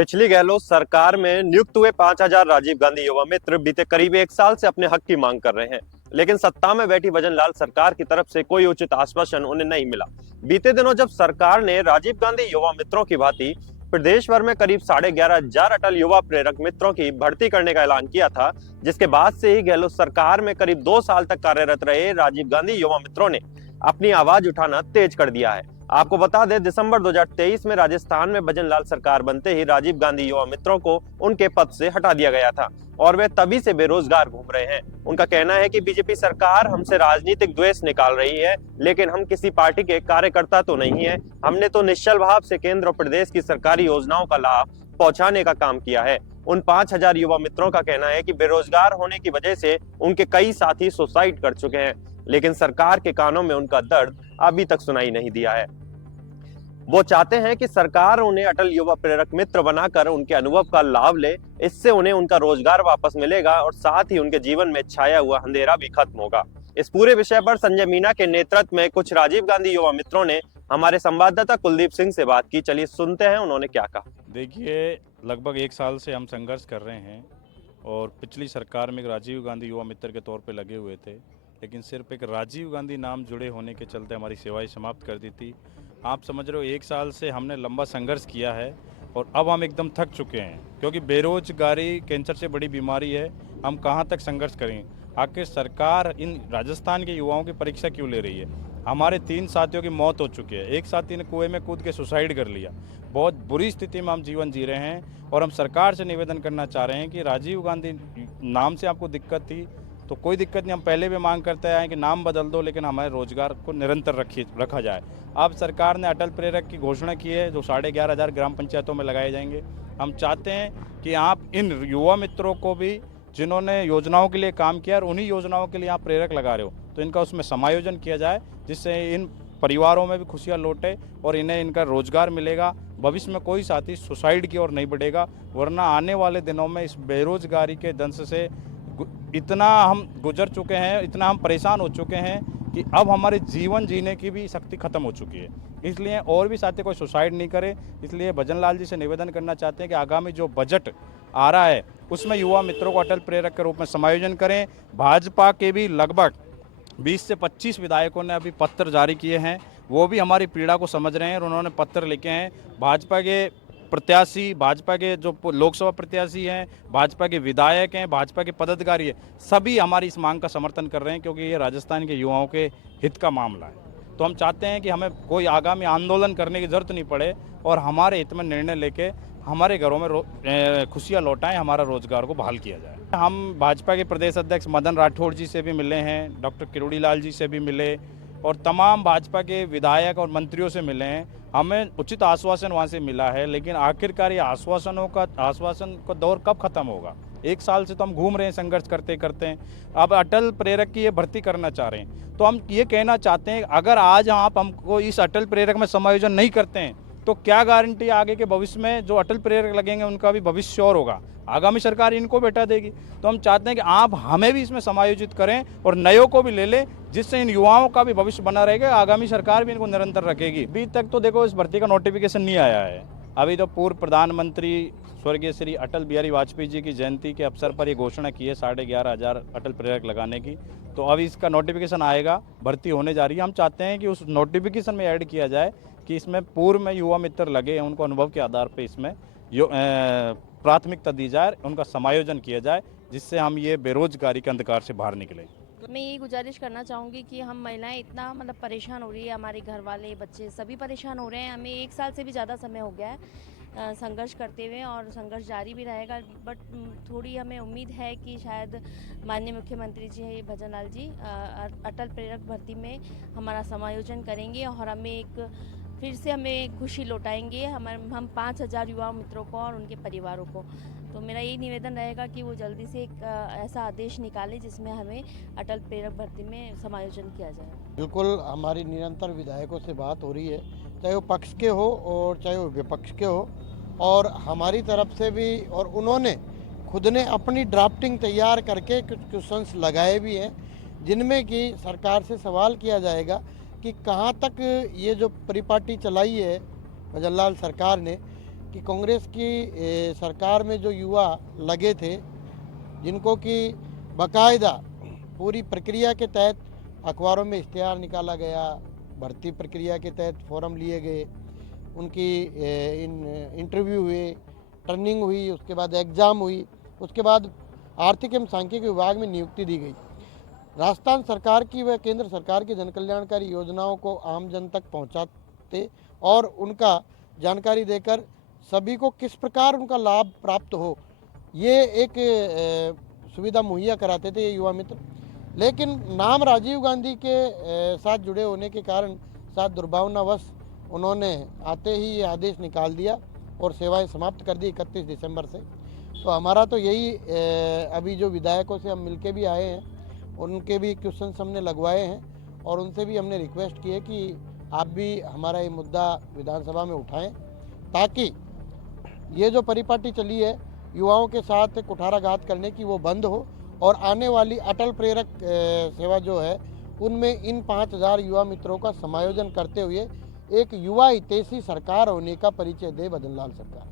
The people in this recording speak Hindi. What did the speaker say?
पिछली गहलोत सरकार में नियुक्त हुए 5,000 राजीव गांधी युवा मित्र बीते करीब एक साल से अपने हक की मांग कर रहे हैं, लेकिन सत्ता में बैठी भजनलाल सरकार की तरफ से कोई उचित आश्वासन उन्हें नहीं मिला। बीते दिनों जब सरकार ने राजीव गांधी युवा मित्रों की भांति प्रदेश भर में करीब 11,500 अटल युवा प्रेरक मित्रों की भर्ती करने का ऐलान किया था, जिसके बाद से ही गहलोत सरकार में करीब 2 साल तक कार्यरत रहे राजीव गांधी युवा मित्रों ने अपनी आवाज उठाना तेज कर दिया है। आपको बता दें, दिसंबर 2023 में राजस्थान में भजनलाल सरकार बनते ही राजीव गांधी युवा मित्रों को उनके पद से हटा दिया गया था और वे तभी से बेरोजगार घूम रहे हैं। उनका कहना है कि बीजेपी सरकार हमसे राजनीतिक द्वेष निकाल रही है, लेकिन हम किसी पार्टी के कार्यकर्ता तो नहीं है। हमने तो निश्चल भाव से केंद्र और प्रदेश की सरकारी योजनाओं का लाभ पहुंचाने का काम किया है। उन 5,000 युवा मित्रों का कहना है कि बेरोजगार होने की वजह से उनके कई साथी सुसाइड कर चुके हैं, लेकिन सरकार के कानों में उनका दर्द अभी तक सुनाई नहीं दिया है। वो चाहते हैं कि सरकार उन्हें अटल युवा प्रेरक मित्र बनाकर उनके अनुभव का लाभ ले। इससे उन्हें उनका रोजगार वापस मिलेगा और साथ ही उनके जीवन में छाया हुआ अंधेरा भी खत्म होगा। इस पूरे विषय पर संजय मीना के नेतृत्व में कुछ राजीव गांधी युवा मित्रों ने हमारे संवाददाता कुलदीप सिंह से बात की। चलिए सुनते हैं उन्होंने क्या कहा। देखिए, लगभग एक साल से हम संघर्ष कर रहे हैं और पिछली सरकार में एक राजीव गांधी युवा मित्र के तौर पे लगे हुए थे, लेकिन सिर्फ एक राजीव गांधी नाम जुड़े होने के चलते हमारी सेवाएं समाप्त कर दी थी। आप समझ रहे हो, एक साल से हमने लंबा संघर्ष किया है और अब हम एकदम थक चुके हैं, क्योंकि बेरोजगारी कैंसर से बड़ी बीमारी है। हम कहाँ तक संघर्ष करें? आखिर सरकार इन राजस्थान के युवाओं की परीक्षा क्यों ले रही है? हमारे 3 साथियों की मौत हो चुकी है। एक साथी ने कुएं में कूद के सुसाइड कर लिया। बहुत बुरी स्थिति में हम जीवन जी रहे हैं और हम सरकार से निवेदन करना चाह रहे हैं कि राजीव गांधी नाम से आपको दिक्कत थी तो कोई दिक्कत नहीं, हम पहले भी मांग करते आए कि नाम बदल दो, लेकिन हमारे रोजगार को निरंतर रखा जाए। अब सरकार ने अटल प्रेरक की घोषणा की है, जो 11,500 ग्राम पंचायतों में लगाए जाएंगे। हम चाहते हैं कि आप इन युवा मित्रों को भी, जिन्होंने योजनाओं के लिए काम किया और उन्हीं योजनाओं के लिए आप प्रेरक लगा रहे हो, तो इनका उसमें समायोजन किया जाए, जिससे इन परिवारों में भी खुशियाँ लौटे और इन्हें इनका रोजगार मिलेगा। भविष्य में कोई साथी सुसाइड की ओर नहीं बढ़ेगा, वरना आने वाले दिनों में इस बेरोजगारी के दंश से इतना हम गुजर चुके हैं, इतना हम परेशान हो चुके हैं कि अब हमारे जीवन जीने की भी शक्ति खत्म हो चुकी है। इसलिए और भी साथी कोई सुसाइड नहीं करे। इसलिए भजनलाल जी से निवेदन करना चाहते हैं कि आगामी जो बजट आ रहा है उसमें युवा मित्रों को अटल प्रेरक के रूप में समायोजन करें। भाजपा के भी लगभग 20 से 25 विधायकों ने अभी पत्र जारी किए हैं, वो भी हमारी पीड़ा को समझ रहे हैं और उन्होंने पत्र लिखे हैं। भाजपा के प्रत्याशी, भाजपा के जो लोकसभा प्रत्याशी हैं, भाजपा के विधायक हैं, भाजपा के पदाधिकारी हैं, सभी हमारी इस मांग का समर्थन कर रहे हैं, क्योंकि ये राजस्थान के युवाओं के हित का मामला है। तो हम चाहते हैं कि हमें कोई आगामी आंदोलन करने की जरूरत नहीं पड़े और हमारे हित में निर्णय लेके हमारे घरों में खुशियाँ लौटाएं, हमारा रोजगार को बहाल किया जाए। हम भाजपा के प्रदेश अध्यक्ष मदन राठौड़ जी से भी मिले हैं, डॉक्टर किरोड़ी लाल जी से भी मिले और तमाम भाजपा के विधायक और मंत्रियों से मिले हैं। हमें उचित आश्वासन वहाँ से मिला है, लेकिन आखिरकार ये आश्वासन का दौर कब खत्म होगा? एक साल से तो हम घूम रहे हैं संघर्ष करते करते। अब अटल प्रेरक की ये भर्ती करना चाह रहे हैं, तो हम ये कहना चाहते हैं, अगर आज आप हमको इस अटल प्रेरक में समायोजन नहीं करते हैं तो क्या गारंटी आगे के भविष्य में जो अटल प्रेरक लगेंगे उनका भी भविष्य श्योर होगा? आगामी सरकार इनको बैठा देगी। तो हम चाहते हैं कि आप हमें भी इसमें समायोजित करें और नयों को भी ले लें, जिससे इन युवाओं का भी भविष्य बना रहेगा। आगामी सरकार भी इनको निरंतर रखेगी। अभी तक तो देखो, इस भर्ती का नोटिफिकेशन नहीं आया है। अभी तो पूर्व प्रधानमंत्री स्वर्गीय श्री अटल बिहारी वाजपेयी जी की जयंती के अवसर पर ये घोषणा की है 11,500 अटल प्रेरक लगाने की। तो अभी इसका नोटिफिकेशन आएगा, भर्ती होने जा रही है। हम चाहते हैं कि उस नोटिफिकेशन में ऐड किया जाए कि इसमें पूर्व में युवा मित्र लगे हैं, उनको अनुभव के आधार पर इसमें प्राथमिकता दी जाए, उनका समायोजन किया जाए, जिससे हम ये बेरोजगारी के अंधकार से बाहर निकलें। मैं यही गुजारिश करना चाहूँगी कि हम महिलाएं इतना परेशान हो रही है, हमारे घर वाले, बच्चे सभी परेशान हो रहे हैं। हमें 1 साल से भी ज़्यादा समय हो गया है संघर्ष करते हुए और संघर्ष जारी भी रहेगा। बट थोड़ी हमें उम्मीद है कि शायद माननीय मुख्यमंत्री जी भजनलाल जी अटल प्रेरक भर्ती में हमारा समायोजन करेंगे और फिर से हमें खुशी लौटाएंगे, हम 5,000 युवा मित्रों को और उनके परिवारों को। तो मेरा यही निवेदन रहेगा कि वो जल्दी से एक ऐसा आदेश निकाले जिसमें हमें अटल प्रेरक भर्ती में समायोजन किया जाए। बिल्कुल, हमारी निरंतर विधायकों से बात हो रही है, चाहे वो पक्ष के हो और चाहे वो विपक्ष के हो, और हमारी तरफ से भी, और उन्होंने खुद ने अपनी ड्राफ्टिंग तैयार करके कुछ क्वेश्चंस लगाए भी हैं, जिनमें कि सरकार से सवाल किया जाएगा कि कहाँ तक ये जो परिपाटी चलाई है भजनलाल सरकार ने, कि कांग्रेस की सरकार में जो युवा लगे थे, जिनको कि बाकायदा पूरी प्रक्रिया के तहत अखबारों में इश्तिहार निकाला गया, भर्ती प्रक्रिया के तहत फॉर्म लिए गए, उनकी इंटरव्यू हुए, ट्रेनिंग हुई, उसके बाद एग्ज़ाम हुई, उसके बाद आर्थिक एवं सांख्यिकी विभाग में नियुक्ति दी गई। राजस्थान सरकार की व केंद्र सरकार की जनकल्याणकारी योजनाओं को आम जन तक पहुंचाते और उनका जानकारी देकर सभी को किस प्रकार उनका लाभ प्राप्त हो, ये एक सुविधा मुहैया कराते थे ये युवा मित्र। लेकिन नाम राजीव गांधी के साथ जुड़े होने के कारण शायद दुर्भावनावश उन्होंने आते ही ये आदेश निकाल दिया और सेवाएं समाप्त कर दी 31 दिसंबर से। तो हमारा तो यही अभी जो विधायकों से हम मिलके भी आए हैं, उनके भी क्वेश्चंस हमने लगवाए हैं और उनसे भी हमने रिक्वेस्ट की है कि आप भी हमारा ये मुद्दा विधानसभा में उठाएं, ताकि ये जो परिपाटी चली है युवाओं के साथ कुठाराघात करने की वो बंद हो और आने वाली अटल प्रेरक सेवा जो है उनमें इन 5000 युवा मित्रों का समायोजन करते हुए एक युवा हितैषी सरकार होने का परिचय दे भजन लाल सरकार।